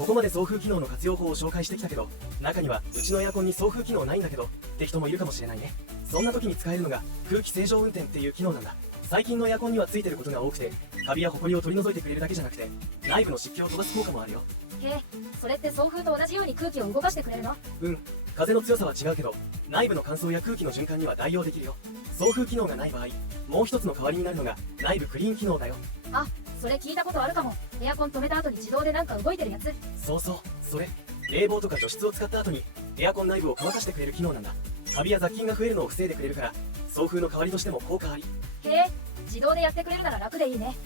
ここまで送風機能の活用法を紹介してきたけど、中にはうちのエアコンに送風機能ないんだけどって人もいるかもしれないね。そんな時に使えるのが空気清浄運転っていう機能なんだ。最近のエアコンにはついてることが多くて、カビやホコリを取り除いてくれるだけじゃなくて、内部の湿気を飛ばす効果もあるよ。へえ、それって送風と同じように空気を動かしてくれるの？うん、風の強さは違うけど、内部の乾燥や空気の循環には代用できるよ。送風機能がない場合、もう一つの代わりになるのが内部クリーン機能だよ。あ、それ聞いたことあるかも。エアコン止めた後に自動でなんか動いてるやつ。そうそう、それ。冷房とか除湿を使った後にエアコン内部を乾かしてくれる機能なんだ。カビや雑菌が増えるのを防いでくれるから、送風の代わりとしても効果あり。へえ、自動でやってくれるなら楽でいいね。